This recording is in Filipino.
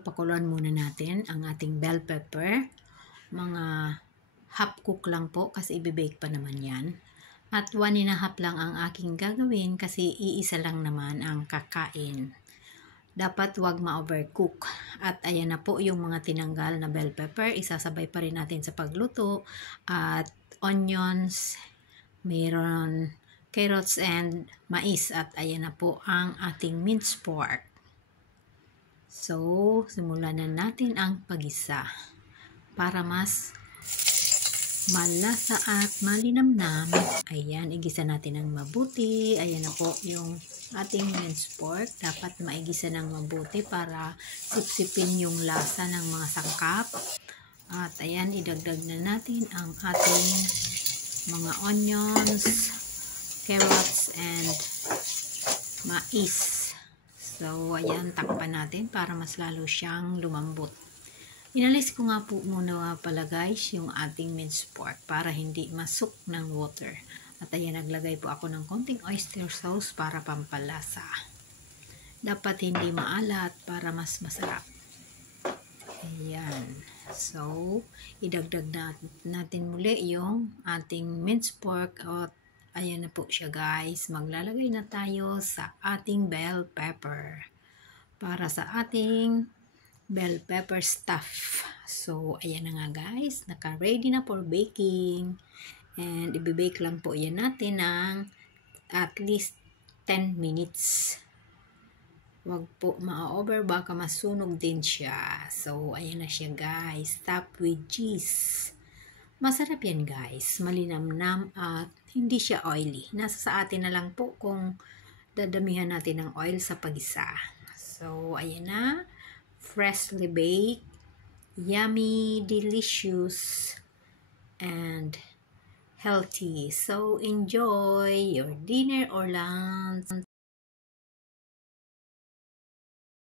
pakuluan muna natin ang ating bell pepper. Mga half cook lang po kasi i-bake pa naman yan. At 1.5 lang ang aking gagawin kasi iisa lang naman ang kakain. Dapat wag ma-overcook. At ayan na po yung mga tinanggal na bell pepper. Isasabay pa rin natin sa pagluto. At onions, mayroon carrots and mais. At ayan na po ang ating minced pork. So, simulan na natin ang pagisa para mas malasa at malinamnam. Ayan, igisa natin ng mabuti. Ayan na po yung ating minced pork. Dapat maigisa ng mabuti para sipsipin yung lasa ng mga sangkap. At ayan, idagdag na natin ang ating mga onions, carrots, and mais. So, ayan, takpan natin para mas lalo siyang lumambot. Inalis ko nga po muna pala guys yung ating minced pork para hindi masuk ng water. At ayan, naglagay po ako ng konting oyster sauce para pampalasa. Dapat hindi maalat para mas masarap. Ayan. So, idagdag natin muli yung ating minced pork at ayan na po siya guys. Maglalagay na tayo sa ating bell pepper. Para sa ating bell pepper stuff. So, ayan na nga guys. Naka-ready na for baking. And i-bake lang po yan natin ng at least 10 minutes. Wag po ma-over baka masunog din siya. So, ayan na siya guys. Top with cheese. Masarap yan guys, malinamnam at hindi siya oily. Nasa sa atin na lang po kung dadamihan natin ng oil sa pagisa. So, ayan na. Freshly baked, yummy, delicious, and healthy. So, enjoy your dinner or lunch.